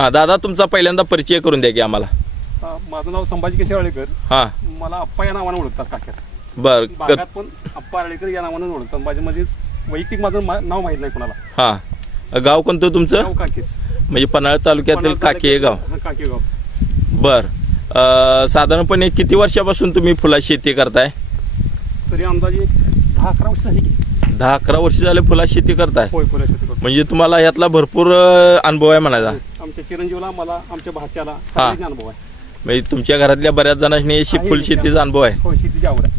हा दादा तुमचा पहिल्यांदा परिचय करून द्या की आम्हाला. माझं नाव संभाजी केशव. हा मला अप्पा या नावाने ओळखतात काक्यात. बर भागात पण अप्पा अळेकर या नावाने ओळखतात. माझे म्हणजे वैयक्तिक माझं नाव माहित नाही कोणाला. हा गाव कोणतं तुमचं? गाव काकीच, म्हणजे पन्हाळा तालुक्यातील काकी हे गाव. काकी गाव. बर साधारणपणे किती वर्षापासून तुम्ही फुलाची शेती करताय? तरी अंदाजे 10-11 वर्ष झाली की. 10-11 वर्ष झाले फुलाची शेती करताय. होय, फुलाची शेती करतो. म्हणजे तुम्हाला यातला भरपूर अनुभव आहे म्हणायचा. आमच्या चिरंजीवला, मला, आमच्या भाच्याला सगळ्यांना अनुभव आहे. म्हणजे तुमच्या घरातल्या बऱ्याच जणांनी फुलशेतीचा अनुभव आहे. हो, शेतीची आवड आहे.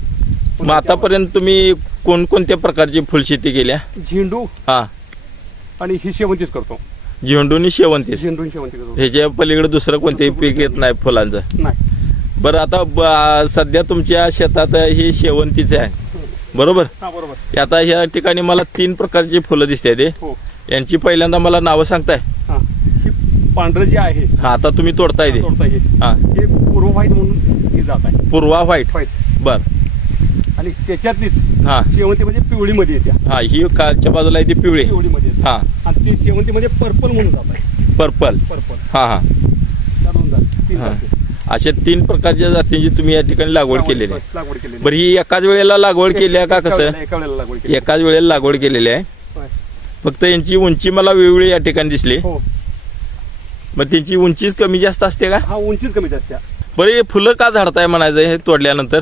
मग आतापर्यंत तुम्ही कोणकोणत्या प्रकारची फुलशेती केल्या? झेंडू हा आणि ही शेवंतीच करतो. झेंडूनी शेवंती. झेंडू शेवंती करतो. ह्याच्या पलीकडे दुसरं कोणतेही पीक येत नाही फुलांचं? नाही. बरं आता सध्या तुमच्या शेतात ही शेवंतीच आहे बरोबर? हा, बरोबर. आता ह्या ठिकाणी मला 3 प्रकारची फुलं दिसते ते. हो. यांची पहिल्यांदा मला नावं सांगताय? हा, ही पांढरं जे आहे, हा आता तुम्ही तोडताय ते. तोडता हे. हा हे पूर्व व्हाईट म्हणून ही जात आहे. पूर्वा व्हाईट. व्हाईट. बर. आणि त्याच्यातलीच हा शेवंती म्हणजे पिवळी मध्ये येते. हा ही कालच्या बाजूला आहे ती पिवळी. पिवळी मध्ये येते. हा आणि ती शेवंती म्हणजे पर्पल म्हणून जात आहे. पर्पल. पर्पल. हा हा त्या 2 जाती, 3 हा. जाती. अशा 3 प्रकारच्या जातींची तुम्ही या ठिकाणी लागवड केलेली आहे. लागवड केलेली. बरं ही एकाच वेळेला लागवड केली आहे का कसं? एका वेळेला लागवड केली. एकाच वेळेला लागवड केलेली आहे. होय. फक्त यांची उंची मला वेगवेगळी या ठिकाणी दिसली. हो. मग त्यांची उंचीच कमी जास्त असते का? हा, उंचीच कमी जास्त. बरं हे फुलं का झाडताय म्हणायचं हे तोडल्यानंतर?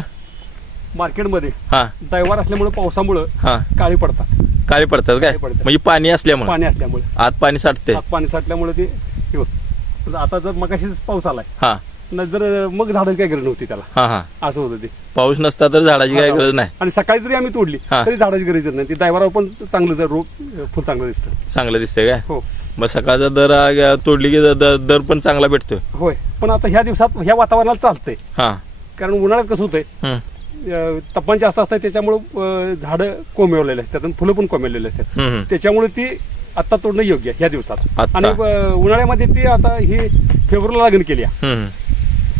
मार्केटमध्ये हा दैवार असल्यामुळे, पावसामुळे हा काळी पडतात. काळे पडतात काय? काळे पडतात. म्हणजे पाणी असल्यामुळे, पाणी असल्यामुळे, आत पाणी साठते. आत पाणी साठल्यामुळे ते हे होतं. आता जर मगाशीच पाऊस आलाय, हा जर मग झाडाची काय गरज नव्हती त्याला. हा हा असं होतं ते. पाऊस नसता तर झाडाची काय गरज नाही. आणि सकाळी जरी आम्ही तोडली हा. तरी झाडाची गरज नाही. ती दैवारावर पण चांगलं जर रोग फुल चांगलं दिसतं. चांगलं दिसतंय काय? हो. मग सकाळचा दर तोडली की दर पण चांगला भेटतोय. होय. पण आता ह्या दिवसात ह्या वातावरणात चालतंय. हा कारण उन्हाळ्यात कसं होतंय, हम्म. तापमान जास्त असतं, त्याच्यामुळे झाडं कोमेवलेले असतात आणि फुलं पण कोमेवलेले असतात. हम्म. त्याच्यामुळे ती आता तोडणं योग्य आहे ह्या दिवसात. आत्ता. आणि उन्हाळ्यामध्ये ती आता ही फेब्रुवारीला लागण केली आहे. हम्म.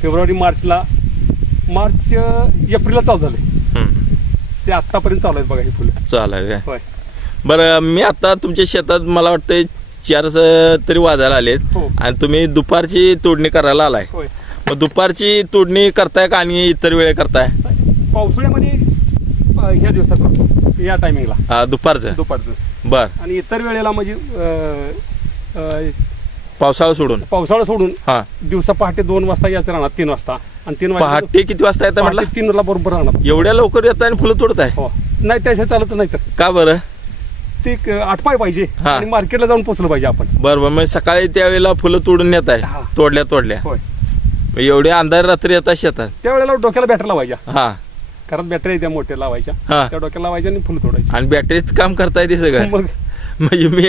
फेब्रुवारी मार्च एप्रिलला चालू झाले. हम्म. ते आतापर्यंत चालू आहेत बघा ही फुलं. चालेल काय? होय. बरं मी आता तुमच्या शेतात मला वाटतं 4 तरी वाजायला आलेत. हो. आणि तुम्ही दुपारची तोडणी करायला आलाय. होय. मग दुपारची तोडणी करताय का आणि इतर वेळे करताय? पावसाळ्यामध्ये ह्या दिवसात करतो, या टायमिंगला दुपारचं. बर. आणि इतर वेळेला म्हणजे पावसाळा सोडून? पावसाळा सोडून हा दिवसा पहाटे 2 वाजता यायचं राहणार, 3 वाजता. आणि 3 पहाटे किती वाजता येतं म्हटलं? 3ला बरोबर राहणार. एवढ्या लवकर येत आणि फुलं तोडताय? हो. नाही त्याशिवाय चालत नाही. तर का बरं? ते आटपाय पाहिजे हा. आणि मार्केटला जाऊन पोचलं पाहिजे आपण. बरं मग सकाळी त्यावेळेला फुलं तोडून येत आहे हा. तोडल्या होय. मग एवढ्या अंधार रात्री येतात शेतात? त्यावेळेला डोक्याला बॅटरी लावायच्या. हा घरात बॅटरी त्या मोठ्या लावायच्या, हा. त्या डोक्याला लावायच्या आणि फुलं तोडायची. आणि बॅटरीच काम करताय ते सगळं? मग म्हणजे मी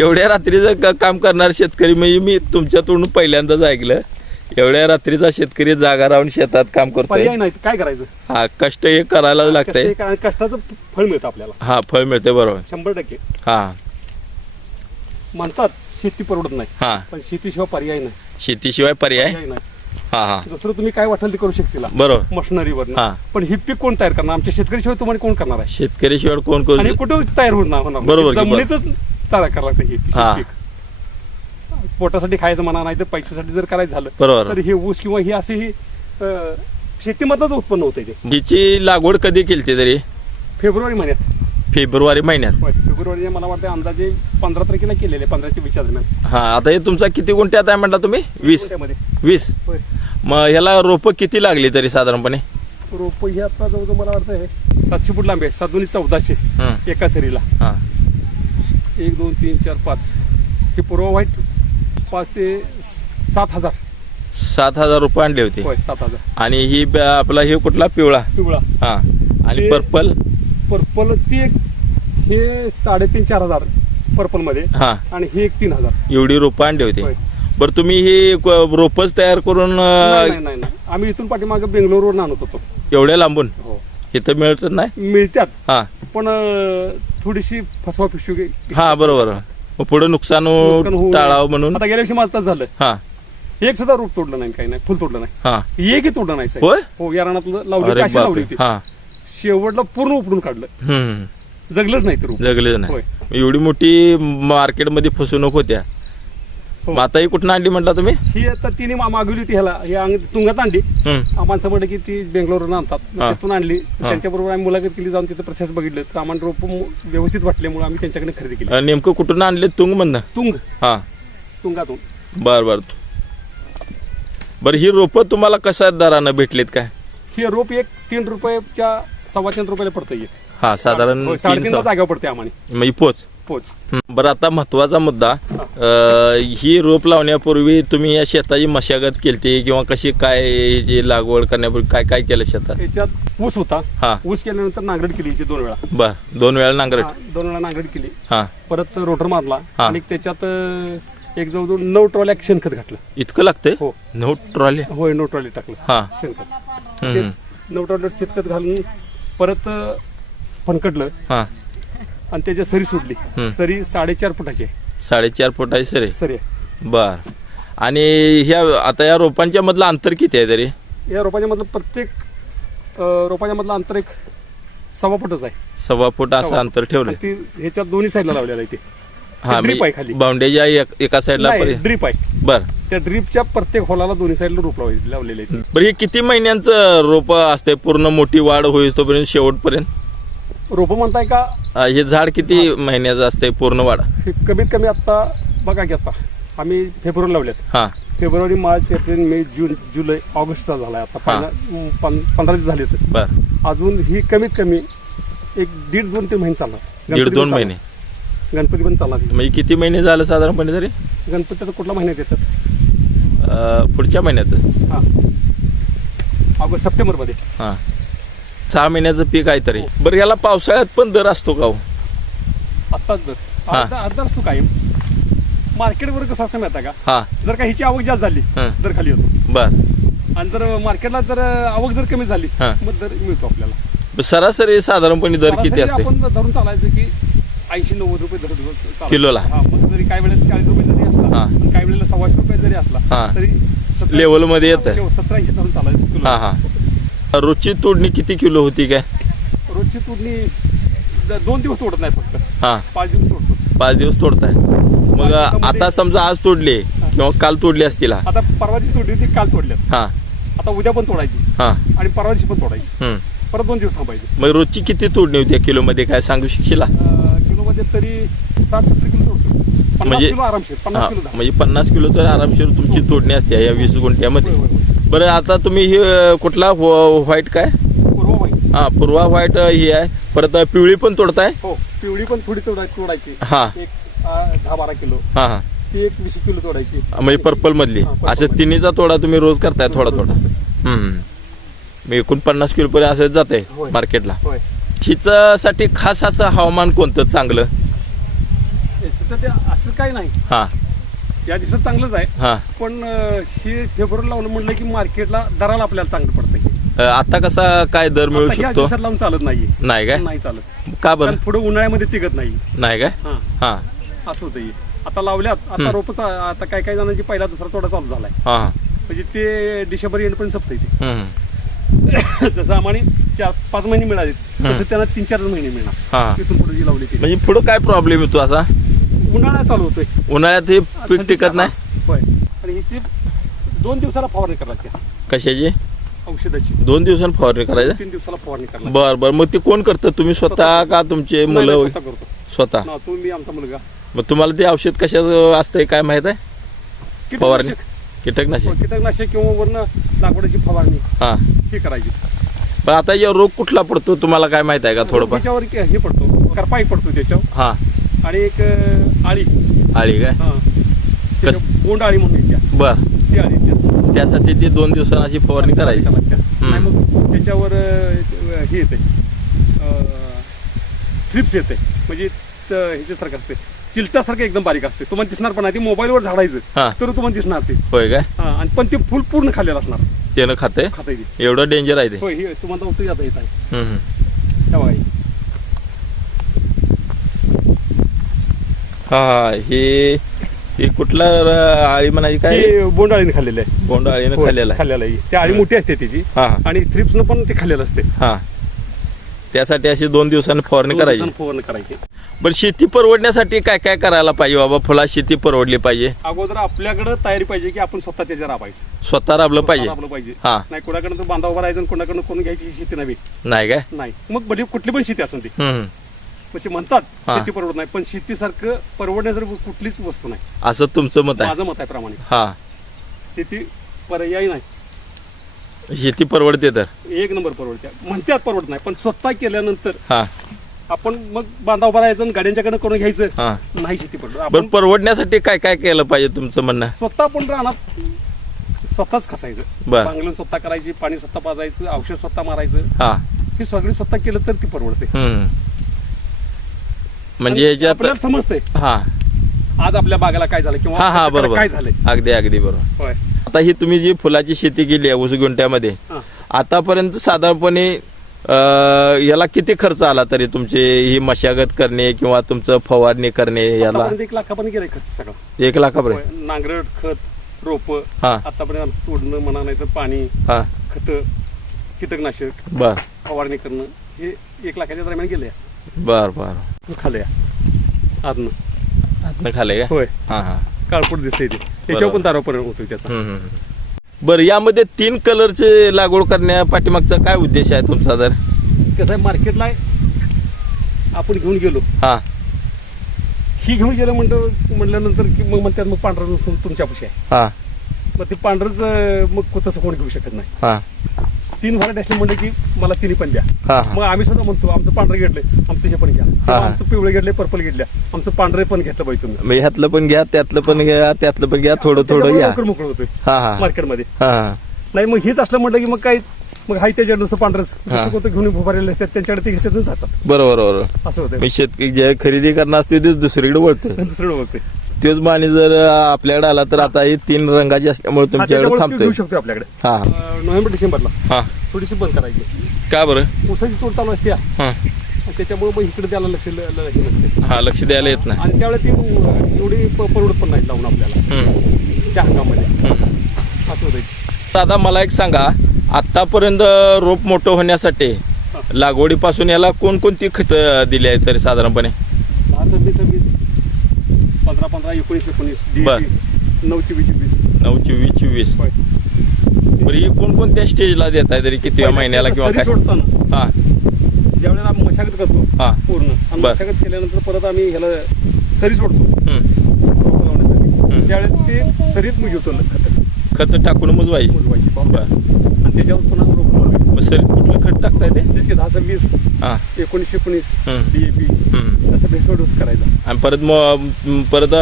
एवढ्या रात्रीचं काम करणार शेतकरी म्हणजे मी तुमच्यातून पहिल्यांदाच ऐकलं. एवढ्या रात्रीचा शेतकरी जागा राहून शेतात काम करतोय. पर्याय नाही, काय करायचं? हा कष्ट हे करायलाच लागतंय. कष्टाचं फळ मिळतं आपल्याला. हा फळ मिळते बरोबर. 100%. हा म्हणतात शेती परवडत नाही, हा पण शेतीशिवाय पर्याय नाही. शेतीशिवाय पर्याय? नाही. हा हा दुसरं तुम्ही काय वाटेल ते करू शकतील बरोबर मशिनरीवर. हा. पण ही पीक कोण तयार करणार? आमच्या शेतकऱ्याशिवाय तुम्हाला कोण करणार आहे? शेतकरी शिवाय कोण आणि करू? कुठं तयार होणार? बरोबर की, जमिनीतच तयार करावं लागतं हे हा. पीक. पोटासाठी खायचं म्हणा, नाही तर पैशासाठी जर करायचं झालं बरोबर. तर हे ऊस किंवा हे असे ही शेतीमधूनच उत्पन्न होतं ते. हिची लागवड कधी केली तरी? फेब्रुवारी महिन्यात. फेब्रुवारी महिन्यात? होय, फेब्रुवारी मला वाटतं अंदाजे 15 तारखेला केलेले, 15 ते 20 दरम्यान. हा आता हे तुमचा किती गुंठ्यात आहे म्हटला तुम्ही? 20? होय. मग ह्याला रोपं किती लागली तरी साधारणपणे? रोप हे आता जवळजवळ मला वाटतं हे 700 फूट लांबी आहे. 7 × 1400 हं. एका सरीला. हा 1 2 3 4 5. हे पूर्व व्हाईट 5 ते 7,000. 7,000 रुपये आणले होते. होय, 7,000. आणि ही आपला हे कुठला पिवळा? पिवळा. हा आणि ते- पर्पल? पर्पल ती एक हे 3,500-4,000 पर्पल मध्ये. हा आणि हे एक 3,000. एवढी रोपं आणली होती. होय. बरं तुम्ही ही रोपच तयार करून नाही. आम्ही इथून पाठीमागे बेंगलोरवरून आणत होतो. एवढ्या लांबून? हो. इथं मिळत नाही? मिळतात, हा पण थोडीशी फसवा पिशवी. हा बरोबर. मग पुढे नुकसान होऊ- टाळावं म्हणून? आता गेल्या वर्षी माझं झालं, हा एक सुद्धा रूप तोडलं नाही, काही नाही, फुल तोडलं नाही, हा एकही तोडलं नाही साहेब. होय? हो, या रानात लावली अरे होती, अशी लावली बापरे. होती. हा शेवटला पूर्ण उपडून काढलं. हम्म जगलंच नाही ते रूप. जगले होय. नाही. एवढी मोठी मार्केटमध्ये फसवणूक होत्या. हो. मग आता ही कुठं आणली म्हटला तुम्ही? ही आता तिने मागवली होती ह्याला हे तुंगात आणली. हम्म. माणसं म्हणलं की ती बेंगलोरवरून आणतात, मग हा. तिथून आणली. त्यांच्याबरोबर आम्ही मुलाखत केली, जाऊन तिथं प्रोसेस बघितलं तर आम्हाला रोप व्यवस्थित वाटल्यामुळे आम्ही त्यांच्याकडे खरेदी केली. नेमकं कुठून आणले? तुंग म्हणणं? तुंगातून. बर. ही रोपं तुम्हाला कशा दरानं भेटलीत काय? हे रोप एक 3 रुपयाच्या 3.25 रुपयाला पडतं. हा, साधारण 3.5 जागेवर पडते आम्हाला म्हणजे पोच. बरं, आता महत्वाचा मुद्दा, ही रोप लावण्यापूर्वी तुम्ही या शेताची मशागत केली किंवा कशी काय जी लागवड करण्यापूर्वी काय काय केलं शेतात? याच्यात ऊस होता. हा. ऊस केल्यानंतर नांगरट केली याची 2 वेळा. बर, 2 वेळा नांगरट. 2 वेळा नांगरट केली. हा. परत रोटर मारला हा. आणि त्याच्यात एक जवळजवळ 9 ट्रॉल्या शेणखत घातलं. इतकं लागतंय? हो. 9 ट्रॉली? होय, 9 ट्रॉली टाकलं हा. शेणखत. हम्म. 9 ट्रॉली शेणखत घालून परत फणकटलं हा. आणि त्याच्या सरी सोडली. हम्म. सरी 4.5 फुटाची आहे. 4.5 फूट आहे सर? सरी आहे. बर. आणि ह्या आता या रोपांच्या मधलं अंतर किती आहे तरी? या रोपाच्या मधलं प्रत्येक रोपाच्या मधलं अंतर एक 1.25 फुटच आहे. 1.25 फूट असं 1.25 अंतर ठेवलंय? आणि ती ह्याच्या दोन्ही साईडला लावलेलं आहे. ते हा, ड्रीप आहे खाली. बाउंड्रीच्या एका साईडला? ड्रीप आहे. बर. त्या ड्रीपच्या प्रत्येक होलाला दोन्ही साईडला रोप लावलेले आहे. बरं, हे किती महिन्यांचं रोप असते पूर्ण मोठी वाढ होईल तोपर्यंत शेवटपर्यंत? रोप म्हणताय का? हे झाड किती महिन्याचं असते पूर्ण वाढ? हे कमीत कमी आता बघा की आता आम्ही फेब्रुवारी लावल्यात. हा. फेब्रुवारी, मार्च, एप्रिल, मे, जून, जुलै, ऑगस्टचा झालाय आता. 15 दिवस झाले. बर. अजून ही कमीत कमी एक 1.5-2 महिने चालणार. 1.5-2 महिने? गणपती पण चालणार. म्हणजे किती महिने झालं साधारणपणे तरी? गणपती आता कुठल्या महिन्यात येतात? पुढच्या महिन्यात? हा, ऑगस्ट सप्टेंबर मध्ये. हा. 6 महिन्याचं पीक आहे तरी. बरं, याला पावसाळ्यात पण दर असतो का? आत्ताच दर हा. आता असतो कायम. मार्केटवर कसं असतं माहिती आहे का? हा. जर का हिची आवक जास्त झाली दर खाली होतो. बर. आणि जर मार्केटला जर आवक जर कमी झाली हा. मग दर मिळतो आपल्याला. सरासरी साधारणपणे दर किती सरासरी असते आपण धरून चालायचं की 80-90 रुपये दर चालायचं. किलोला? हा, मग जरी काही वेळेला 40 रुपये जरी असला हा. आणि काही वेळेला 125 रुपये जरी असला हा. तरी लेवल मध्ये येतं. 70-80 धरून चालायचं किलो. हा. रोजची तोडणी किती किलो होती काय? रोजची तोडणी 2 दिवस तोडत नाही, फक्त हा. 5 दिवस तोडतो. 5 दिवस तोडताय. मग आता समजा आज तोडली किंवा काल तोडली असतील? आता परवाची तोडली होती, काल तोडल्यात. हा. आता उद्या पण तोडायची हा. आणि परवाची पण तोडायची. परत 2 दिवस थांबायची. मग रोजची किती तोडणी होती किलो मध्ये काय सांगू शकशील? किलोमध्ये तरी 60-70 किलो तोडतो. 50 म्हणजे- किलो आरामशीर. 50 किलो म्हणजे 50 किलो तर आरामशीर तुमची तोडणी असते या 20 गुंठ्यामध्ये. बरं, आता तुम्ही हे कुठला व्हाईट काय? पूर्व वाईट. हा, पूर्वा व्हाईट ही आहे. परत पिवळी पण तोडताय? हो, पिवळी पण थोडी तोडायची. हा. एक 10-12 किलो. हा. हा. ती एक 20 किलो तोडायची. म्हणजे पर्पल मधली. हा, पर्पल असं मधली. तिन्हीचा तोडा तुम्ही रोज करताय थोडा थोडा? मी एकूण 50 किलो पर्यंत असं जाते होय. मार्केटला. होय. साठी खास असं हवामान कोणतं चांगलं? याच्यासाठी असं काही नाही. हा. या दिवसात चांगलंच आहे. हा. पण हे फेब्रुवारी लावलं म्हणलं की मार्केटला दराला आपल्याला चांगलं पडतंय. आता कसा काय दर मिळू आता ह्या शकतो? दिवसात लावून चालत नाहीये. नाही काय? नाही चालत. का बरं? कारण पुढे उन्हाळ्यामध्ये टिकत नाही. नाही काय? हा, हा. असं होतं हे. आता लावल्यात. आता रोपच आता काही जणांची पहिला दुसरा तोडा चालू झालाय. हा. म्हणजे ते डिसेंबर एंड पण संपतंय ते. हम्म. जसं आम्हाला 4-5 महिने मिळाले तसं त्यांना 3-4 महिने मिळणार. हा. तिथून पुढे जी लावली ती. म्हणजे पुढं काय प्रॉब्लेम येतो असा? उन्हाळा चालू होतोय. उन्हाळ्यात हे पीक टिकत नाही? होय. आणि ह्याची 2 दिवसाला फवारणी करायची. कशाची? औषधाची. 2 दिवसांनी फवारणी करायचं? 3 दिवसाला फवारणी करायची. बर बर. मग ते कोण करतं? तुम्ही स्वतः का तुमचे मुलं? स्वतः करतो. स्वतः. ना, तुम्ही आमचा मुलगा. मग तुम्हाला ते औषध कशाचं असतंय काय माहित आहे? फवारणी? कीटकनाशक? कीटकनाशक किंवा वरनं लागवडाची फवारणी हा. ही करायची. पण आता या रोग कुठला पडतो तुम्हाला काय माहित आहे का थोडंफार? त्याच्यावर हे पडतो, करपाई पडतो त्याच्यावर. हा. आणि एक आळी. आळी काय? हा. बोंड आळी म्हणून येत्या. बर. ती आळी येत्या. त्यासाठी ती 2 दिवसांची फवारणी करायची. नाही मग त्याच्यावर हे येते, थ्रिप्स येते. म्हणजे ह्याच्यासारखं असते, चिलटासारखं एकदम बारीक असते. तुम्हाला दिसणार पण नाही. ती मोबाईलवर झाडायचं हा. तर तुम्हाला दिसणार ते. होय काय? हा. आणि पण ते फुल पूर्ण खाल्लेलं असणार. त्यानं खाते? खाता येते. एवढं डेंजर आहे ते? होय. हे तुम्हाला उतरी आता येत आहे. हम्म. तेव्हा हा. हे कुठला आळी म्हणायची काय? हे बोंड आळीने खाल्लेलं आहे. बोंड आळीनं होय, खाल्लेला आहे. खाल्लेलं आहे. ती आळी मोठी असते त्याची. हा. आणि थ्रिप्सनं पण ते खाल्लेलं असते. हा. त्यासाठी अशी 2 दिवसांनी फवारणी करायची. फवारणी करायची. बरं, शेती परवडण्यासाठी काय काय करायला पाहिजे बाबा? फुला शेती परवडली पाहिजे, अगोदर आपल्याकडे तयारी पाहिजे की आपण स्वतः त्याच्या राबायचं, स्वतः राबलं पाहिजे. राबलं पाहिजे. हा, नाही कोणाकडनं तर बांधा उभा राहायचं आणि कोणाकडनं कोण घ्यायची शेती नव्हे. नाही काय? नाही, मग भले कुठली पण शेती असून ती हम्म. म्हणजे म्हणतात हा. शेती परवडत नाही, पण शेतीसारखं परवडण्यासारखं कुठलीच वस्तू नाही. असं तुमचं मत आहे? माझं मत आहे प्रामाणिक. हा, शेती पर्यायी नाही, शेती परवडते तर. एक नंबर परवडते. म्हणतात परवडत नाही, पण स्वतः केल्यानंतर हा आपण मग बांधा उभा राहायचं आणि गाड्यांच्याकडे करून घ्यायचं. हा. नाही शेती परवडत. बरं, आपण परवडण्यासाठी काय काय केलं पाहिजे तुमचं म्हणणं? स्वतः आपण राहणार स्वतःच खसायचं, बर. बांगलं स्वतः करायची, पाणी स्वतः पाजायचं, औषध स्वतः मारायचं. हा. हे सगळे स्वतः केलं तर ती परवडते. हम्म. म्हणजे आणि ह्याच्यात आपल्याला समजतंय हा आज आपल्या बागाला काय झालं हा किंवा हा आपल्याकडे बरोबर, काय झालंय. अगदी अगदी बरोबर. होय. आता ही तुम्ही जी फुलाची शेती केली आहे ऊस गुंठ्यामध्ये, हा. आतापर्यंत साधारणपणे याला किती खर्च आला तरी तुमची ही मशागत करणे किंवा तुमचं फवारणी करणे याला? आतापर्यंत 1 लाखापर्यंत गेलाय खर्च सगळा. 1 लाखापर्यंत? होय. नांगरट, खत, रोप हा. आतापर्यंत तोडणं म्हणा, नाही तर पाणी, हा. खत, कीटकनाशक बर फवारणी करणं, हे 1 लाखाच्या दरम्यान गेले. बर बर. खाले आतनं. आतनं खाले का? होय. हा हा. काळपूट दिसते ते, त्याच्यावर पण दारा परिणाम होतो त्याचा. हम्म, हम्म. बरं, यामध्ये 3 कलरचे लागवड करण्या पाठीमागचा काय उद्देश आहे तुमचा? जर कसं आहे, मार्केटला आपण घेऊन गेलो, हा ही घेऊन गेलं म्हटल्यानंतर की मग म्हणतात मग पांढरं नसून तुमच्यापाशी आहे. हा मग ते पांढरंच मग तसं कोण घेऊ शकत नाही. हा 3 व्हरायटी असले म्हणले की मला 3 पण द्या. हा मग आम्ही सुद्धा म्हणतो आमचं पांढरं घेतलंय, आमचं हे पण घ्या, किंवा हा. आमचं पिवळं घेतलंय, पर्पल घेतल्या, आमचं पांढरे पण घेतलं पाहिजे तुम्ही. मग ह्यातलं पण घ्या, त्यातलं पण घ्या, त्यातलं पण घ्या, थोडं थोडं त्याच्यामुळे घ्या. लवकर मोकळं होतोय हा हा मार्केटमध्ये. हा नाही मग हेच असलं म्हटलं की मग काय, मग हाय त्याच्या नुसतं पांढरंच हा. दुसरं कोणतं घेऊन उभारलेलं असतात त्यांच्याकडे ते घेतात जातात. बरोबर बरोबर. असं होतं. मी शेतकरी जे खरेदी करणार असते तेच दुसरीकडे वळतोय. दुसरं बोलतोय तेच माने जर आपल्याकडे आला तर आता हे 3 रंगाचे असल्यामुळे तुमच्याकडे थांबतोय. घेऊ शकतो आपल्याकडे. हा नोव्हेंबर डिसेंबरला हा. थोडीशी बंद करायची. का बरं? ऊसाची तोड चालू असते हा त्याच्यामुळे मग इकडे त्याला लक्ष नसते हा, लक्ष द्यायला येत नाही. आणि त्यावेळेला ती एवढी परवडत पण नाही लावून आपल्याला हम्म, त्या हंगामध्ये. हम्म. असं होतं. दादा मला एक सांगा, आतापर्यंत रोप मोठं होण्यासाठी लागवडीपासून याला कोणकोणती खतं दिली आहेत तरी साधारणपणे? 10-26-26 15-15 19-19 बर. 9-20-20 9-20-20. होय. बरं, ही कोणकोणत्या स्टेजला देत आहे तरी किती महिन्याला किंवा सरी काय? सोडताना हा ज्यावेळेला आम्ही मशागत करतो हा. पूर्ण, आणि बर. मशागत केल्यानंतर परत आम्ही ह्याला सरी सोडतो हम्म. रोप लावण्यासाठी. त्यावेळेस ते सरीत मुजवतो खत टाकून मुजवायची. मुजवायची बर. आणि त्याच्यावर पुन्हा रोप लावायची. मग सर कुठलं खत टाकताय ते? तेच की 10-26 हा 19-19 हम्म. DAP हम्म. तसं भेसळ डोस करायचा. आणि परत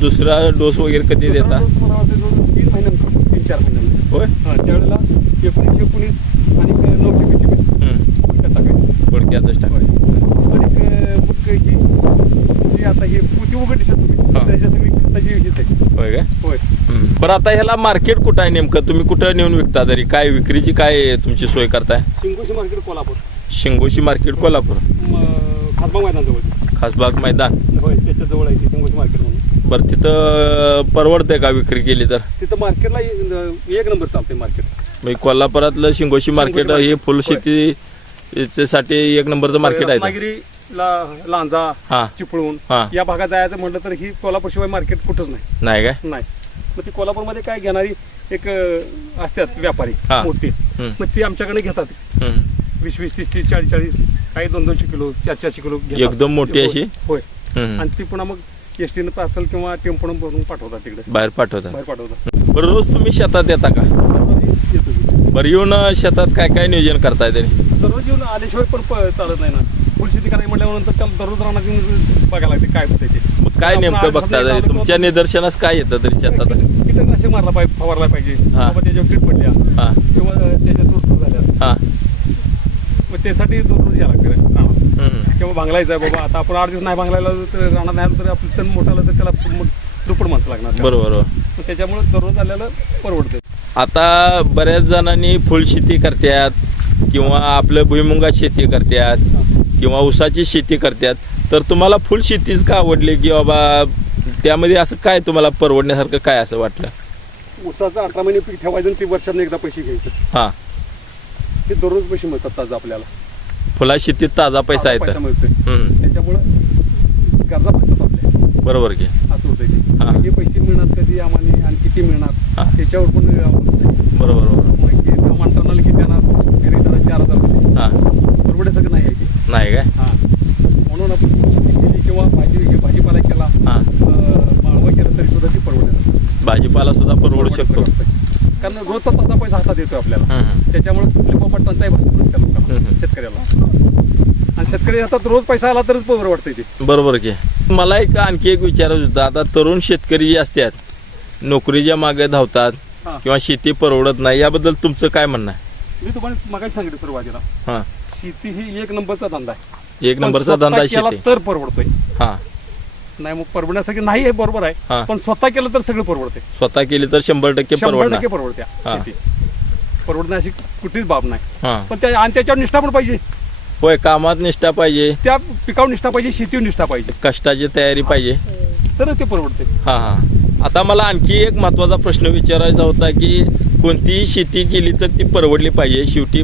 दुसरा डोस वगैरे कधी दुसरा देता? डोस मला वाटतं जवळ 3 महिन्यांनी 3-4 महिन्यांनी. होय. हा, त्यावेळेला 19-19 आणि 9-20 हम्म. टाकायचं. थोडक्यातच टाक. आणि मग ही आता ही पोती उघडली तुम्ही हा. त्याच्या सगळी खताची हीच आहे. होय काय? होय. बरं, आता ह्याला मार्केट कुठं आहे नेमकं? तुम्ही कुठं नेऊन विकता तरी? काय विक्रीची काय तुमची सोय करताय? शिंगोशी मार्केट कोल्हापूर, शिंगोशी मार्केट कोल्हापूर, खासबाग मैदान जवळ. खासबाग मैदान. होय, त्याच्या जवळ आहे ते शिंगोशी मार्केट म्हणून. बरं, तिथं परवडतंय का विक्री केली तर? तिथं मार्केटला 1 नंबर चालते मार्केट. म्हणजे कोल्हापुरातलं शिंगोशी मार्केट शिंगोशी हे market. फुल शेती साठी 1 नंबरचं मार्केट आहे. रत्नागिरीला लांजा, हा. चिपळूण हा. या भागात जायचं म्हटलं तर ही कोल्हापूरशिवाय मार्केट कुठंच नाही. नाही काय? नाही. मग ती कोल्हापूरमध्ये काय घेणारी एक असतात व्यापारी हा. मोठी, हम्म. मग ती आमच्याकडे घेतात. हम्म. 20-20, 30-30, 40-40, काही 200 किलो 400 किलो घेतात. एकदम मोठी अशी? होय. हम्म. आणि ती पुन्हा मग एसटीनं पार्सल किंवा टेम्पोनं भरून पाठवतात तिकडे, बाहेर पाठवता? बाहेर पाठवतात. बरं, रोज तुम्ही शेतात येता का? येतो की. बरं, येऊन शेतात काय काय नियोजन करताय तरी? दररोज येऊन आल्याशिवाय पण चालत नाही ना. फुल शेती करायची म्हटल्यानंतर त्याला दररोज राहणार येऊन बघायला लागते काय होतं ते. मग काय नेमकं बघता तरी? तुमच्या निदर्शनास काय येतं तरी शेतात? कीटकनाशक मारला पाहिजे, फवारला पाहिजे, हा. बाबा त्याच्यावर कीड पडल्या हा किंवा त्याच्या तुरतूर झाल्या, हा. मग त्यासाठी दररोज यायला लागते राहणार. हम्म. किंवा भांगलायचं आहे बाबा, आता आपण 8 दिवस नाही भांगलायला तर राहणार नाही तर आपलं तण मोठं आलं तर त्याला मग दुप्पट माणसं लागणार. बरोबर. मग त्याच्यामुळे दररोज आल्याला परवडते. आता बऱ्याच जणांनी फुलशेती करतात किंवा आपलं भुईमुगात शेती करतात किंवा ऊसाची शेती करतात, तर तुम्हाला फुलशेतीच का आवडली की बाबा त्यामध्ये असं काय तुम्हाला परवडण्यासारखं काय असं वाटलं? ऊसाचं 18 महिने पीक ठेवायचं आणि ते वर्षानं एकदा पैसे घ्यायचं. हां. ते दररोज पैसे मिळतात ताज आपल्याला. फुला शेतीत ताजा पैसा पैसा येतो मिळतोय हम्म. त्याच्यामुळं गरजा भागतात आपल्या बरोबर की असं होतंय ते. हा. हे पैसे मिळणार कधी आम्हाला आणि किती मिळणार हा. त्याच्यावर पण अवलंबून बरोबर बरोबर आहे. की टमाटर टनाला किती येणार गिऱ्हाईकाला 4,000 रुपये हा परवड्यासारखं नाही आहे ते. नाही काय हा म्हणून आपण शेती केली किंवा भाजीपाला केला हा माळवा केला तरी सुद्धा ती परवडेल भाजीपाला सुद्धा परवडू शकतो कारण रोजचा ताजा पैसा हातात येतोय आपल्याला हम्म. त्याच्यामुळे कुठल्या टंचाई भासते त्या लोकांना हम्म. शेतकऱ्याला आणि शेतकरी हातात रोज पैसा आला तरच परवडतंय ते. बरोबर की मला एक आणखी एक विचारायचं होतं आता तरुण शेतकरी जे असतात नोकरीच्या मागे धावतात हा. किंवा शेती परवडत नाही याबद्दल तुमचं काय म्हणणं आहे मी तुम्हाला मागायला सांगितलं सुरुवातीला हा शेती ही एक नंबरचा धंदा आहे. एक पण नंबरचा स्वतः धंदा केला शेती तर परवडतोय. हा नाही मग परवडण्यासाठी नाही हे बरोबर हा. आहे पण स्वतः केलं तर सगळं परवडते. स्वतः केली तर 100% 100% परवडणार परवडत्या हा. शेती परवडण्याची कुठलीच बाब नाही हा पण आणि त्याच्यावर निष्ठा पण पाहिजे. होय कामात निष्ठा पाहिजे त्या पिकावर निष्ठा पाहिजे शेतीवर निष्ठा पाहिजे कष्टाची तयारी पाहिजे तरच ते परवडते. हा हा आता मला आणखी एक महत्त्वाचा प्रश्न विचारायचा होता की कोणतीही शेती केली तर ती परवडली पाहिजे. शेवटी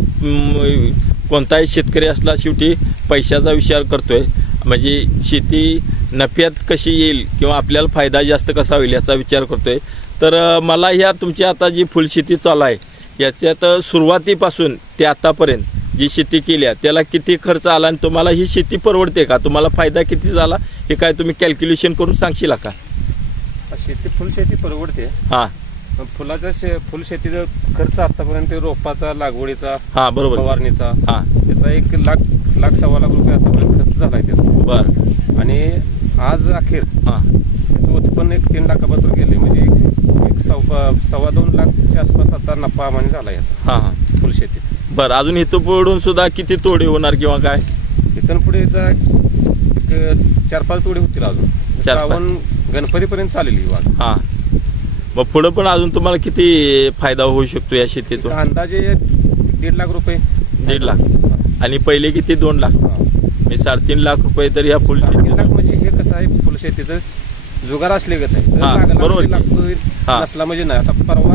कोणताही शेतकरी असला शेवटी पैशाचा विचार करतोय म्हणजे शेती नफ्यात कशी येईल किंवा आपल्याला फायदा जास्त कसा होईल याचा विचार करतोय. तर मला ह्या तुमची आता जी फुलशेती चालू आहे याच्यात सुरुवातीपासून ते आतापर्यंत जी शेती केली आहे त्याला किती खर्च आला आणि तुम्हाला ही शेती परवडते का तुम्हाला फायदा किती झाला हे काय तुम्ही कॅल्क्युलेशन करून सांगशील का? शेती फुलशेती परवडते हां पण फुलशेतीचा खर्च आतापर्यंत रोपाचा लागवडीचा हां बरोबर फवारणीचा हां त्याचा 1,00,000-1,15,000 रुपये आतापर्यंत खर्च झालाय त्याचा. बरं आणि आज अखेर हां त्याचं उत्पन्न 3 लाखापर्यंत गेले म्हणजे एक 2.25 लाखच्या आसपास आता नफा आम्हाला झाला याचा हां हां फुलशेतीत. बरं अजून इथं पुढून सुद्धा किती तोडे होणार किंवा काय? इथून पुढे याचा एक 4-5 तोडे होतील अजून 4-5. श्रावण गणपतीपर्यंत चालेल ही वाढ. हां मग पुढं पण अजून तुम्हाला किती फायदा होऊ शकतो या शेतीतून? अंदाजे 1.5 लाख रुपये 1.5 लाख आणि पहिले किती 2 लाख हा. मी 3.5 लाख रुपये तर या 3 लाख म्हणजे हे कसं आहे फुलशेतीचं जुगार असले गत आहे दर हा, लागला बरोबर म्हणजे की. लागतोय, हा. नसला म्हणजे नाही. आता परवा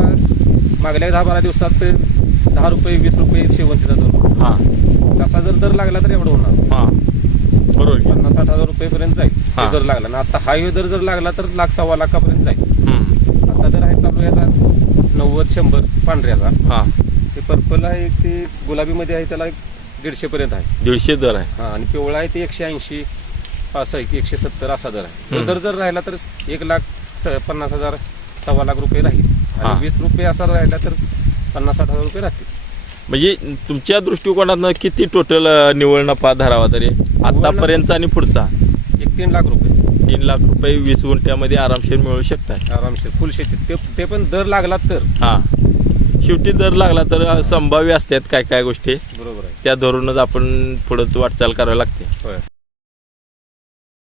मागल्या 10-12 दिवसात 10 रुपये 20 रुपये शेवंतीचा दर हां तसा जर दर लागला तर एवढं होणार हां बरोबर की. 50-60 हजार रुपयेपर्यंत जाईल हा. ते दर लागला ना. आता हा दर जर लागला तर 1,00,000-1.25 लाखापर्यंत जाईल. हम्म. आता दर आहे चालू आहे आता 90-100 पांढऱ्याचा. हां ते पर्पल आहे ते गुलाबीमध्ये आहे त्याला 150 पर्यंत आहे 150 दर आहे हा. आणि पिवळा आहे ते 180 असं आहे की 170 असा दर आहे. तो हम्म. दर जर राहिला तर 1,50,000 1.25 लाख रुपये राहील हा. आणि 20 रुपये असा राहिला तर 50-60 हजार रुपये राहतील. म्हणजे तुमच्या दृष्टिकोनातनं किती टोटल निव्वळ नफा धरावा तरी आतापर्यंतचा आणि पुढचा? 3 लाख रुपये 3 लाख रुपये 20 गुंठ्यामध्ये आरामशीर मिळू शकतात. आरामशीर फुल शेतीत ते पण दर लागला तर हां शेवटी दर लागला तर संभाव्य असतात काय काय गोष्टी बरोबर आहे. त्या धरूनच आपण पुढं वाटचाल करावी लागते. होय.